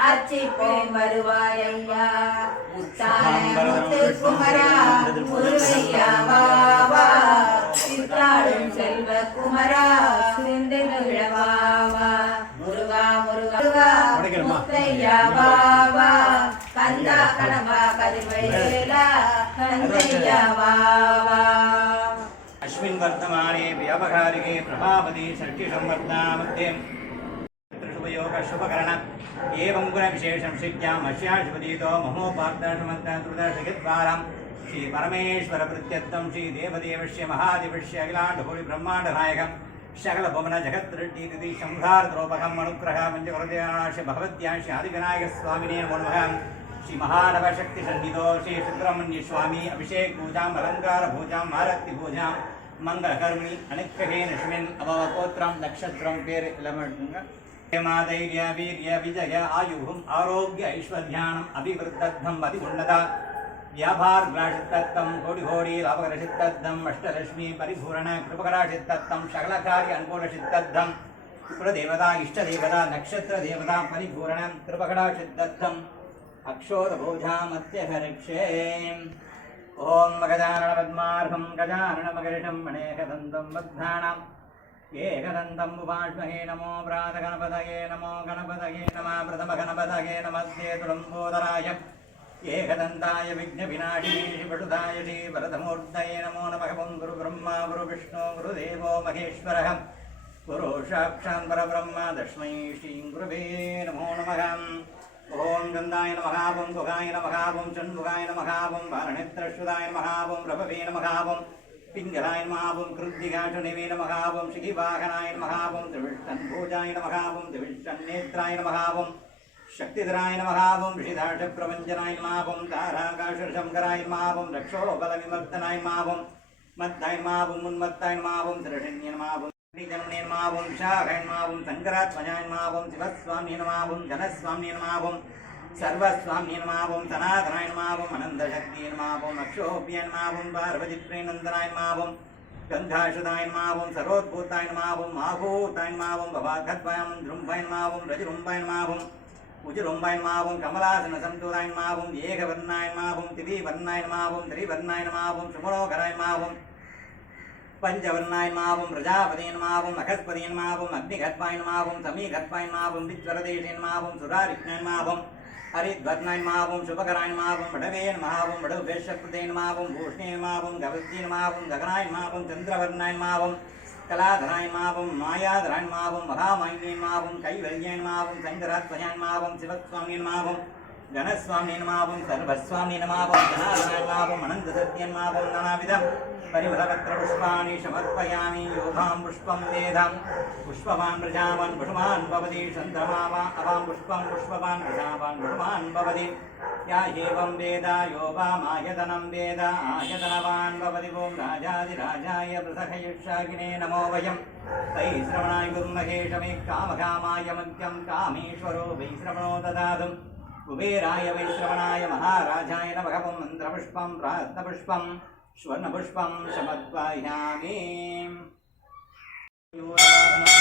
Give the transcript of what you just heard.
அர்ச்சிப்போம் வருவாரையா முத்தான முத்து குமரா முருகையா வாவா சித்தாடும் செல்வ குமரா சிந்து முருகா முருகா முத்தையா வாவா கந்தா கணவா கதிர்வையா கந்தையா வாவா அஸ்மின் வர்த்தமானே வியாபகாரிகே பிரபாபதி சட்டி சம்பர்த்தா योग शुभकरण एवं गुण विशेष शिज्ञा मशियाशुपदी तो महोपात्र श्री परमेश्वर प्रत्यत्व श्री देवदेव श्री महादेव श्री अखिलांड भूमि गुणविशेषं शिक्याम् अश्याशुपदीतो महोपार्दशमन्तृदर्शकद्वारम् श्रीपरमेश्वरप्रत्यत्तं श्रीदेवदेवस्य महादिवस्य अखिलाण्डभूमिब्रह्माण्डनायकम् शकलभुवनजगत्रेड्डीति शङ्घार्द्रोपकम् अनुग्रहमञ्जगुरुदेवाश्य श्री आदिविनायकस्वामिने नमः। श्रीमहानवशक्तिसन्निधो श्रीसुब्रह्मण्यस्वामी अभिषेकपूजाम् अलङ्कारपूजाम् आरक्तिपूजाम् மங்களகர்மி அனுக்ககே நஷ்மின் அவவகோத்திரம் நட்சத்திரம் பேர் எல்லாமே இருக்குங்க माधैर्य वीर्यविजय आयुः आरोग्य ऐश्वध्यानम् अभिवृद्धम् अतिहुन्नता व्यापारासिद्धत्त्वं कोडिघोडीलापकरसिद्धम् अष्टलक्ष्मी परिपूरण कृपकणासिद्धत्तं शकलकार्य अनुकूलसिद्धं कुलदेवता इष्टदेवता नक्षत्रदेवता परिपूरणं कृपकणासिद्धम् अक्षोरभोजामत्यक्षेम् ओम् मगजानपद्मार्थं गजानं मणेखवन्दं बद्धाणाम् ఇష్టదేవత నక్షత్ర నమో ప్రాత గణపతయే నమో గణపతయే నమ ప్రథమ గణపతయే నమస్తే తులంబోదరాయ. ఏకదంతాయ విఘ్న వినాశినే శివసుధాయ శ్రీ వరదమూర్తయే నమో. నమ గురు బ్రహ్మ గురు విష్ణు గురుదేవో మహేశ్వర. గురు సాక్షాన్ పరబ్రహ్మ తస్మై శ్రీ గురువే నమో నమ. ఓం గంధాయ నమ ఓం గుహాయ నమ ఓం చండుగాయ నమ ఓం వారణిత్రశ్రుదాయ నమ ఓం రభవే నమ ఓం పింగళాయ నమ ఓం కృద్దిఘాటనివే నమ ఓం శ్రీవాహనాయ నమ ఓం త్రివిష్టన్భూజాయ నమ ఓం త్రివిష్టన్నేత్రాయ నమ ఓం శక్తిధరాయ నమ ఓం ఋషిధాష ప్రపంచనాయ నమ ఓం తారాకాశంకరాయ నమ ఓం రక్షోబల విమర్దనాయ నమ ఓం మద్దాయ నమ ఓం ఉన్మత్తాయ నమ ఓం सर्वस्वाम्ये नमः ॐ सनातनाय नमः ॐ अनन्तशक्तिये नमः ॐ अक्षोभ्ये नमः ॐ पार्वतीप्रियनन्दनाय नमः ॐ गन्धाशुदाय नमः ॐ सर्वोद्भूताय नमः ॐ आभूताय नमः ॐ भवाघद्वयं ध्रुम्भाय नमः ॐ रजरुम्बाय नमः ॐ उजुरुम्बाय नमः ॐ कमलासनसन्तुराय नमः ॐ एकवर्णाय नमः ॐ त्रिवर्णाय नमः ॐ त्रिवर्णाय नमः ॐ सुमनोहराय नमः ॐ பஞ்சவர்ணாய் மாவும் பிரஜாபதேன் மாவும் அகஸ்பதேன் மாவும் அக்னிகத்வாயின் மாவும் சமீகத்வாயின் மாவும் வித்வரதேஷேன் மாவும் சுராரிக்னன் மாவும் हरिद्वर्णाय मावं शुभकराय मावं वडवेन मावं वडवेशकृतेन मावं भूषणे मावं गवस्तीन मावं गगनाय मावं चन्द्रवर्णाय मावं कलाधराय मावं मायाधराय मावं महामायिने मावं कैवल्येन मावं शङ्करात्मजान् मावं शिवस्वामीन् मावं మావం గవద్యే నమావం సర్వస్వామి నమావం జనార్దనాయ అనంత అనంతసత్యం మావం నానావిధం పరిమళపత్ర పుష్పాన్ని సమర్పయామి యోగాం పుష్పం వేదం పుష్పవాన్ ప్రజావాన్ పుష్పాన్ భవతి చంద్రమావా అవాం పుష్పం పుష్పవాన్ ప్రజావాన్ పుష్పాన్ భవతి యా ఏవం వేద యోగామాయతనం వేద ఆయతనవాన్ భవతి ఓం రాజాదిరాజాయ పృథకయుషాగినే నమో వయం తై శ్రవణాయ గుర్మహేషమే కామకామాయ మధ్యం కామేశ్వరో వై శ్రవణో దదాతుం కుబేరాయ వైశ్రవణాయ మహారాజాయ నమః. మంత్రపుష్పం ప్రాత్తపుష్పం స్వర్ణపుష్పం సమర్పయామి. యూరాధనం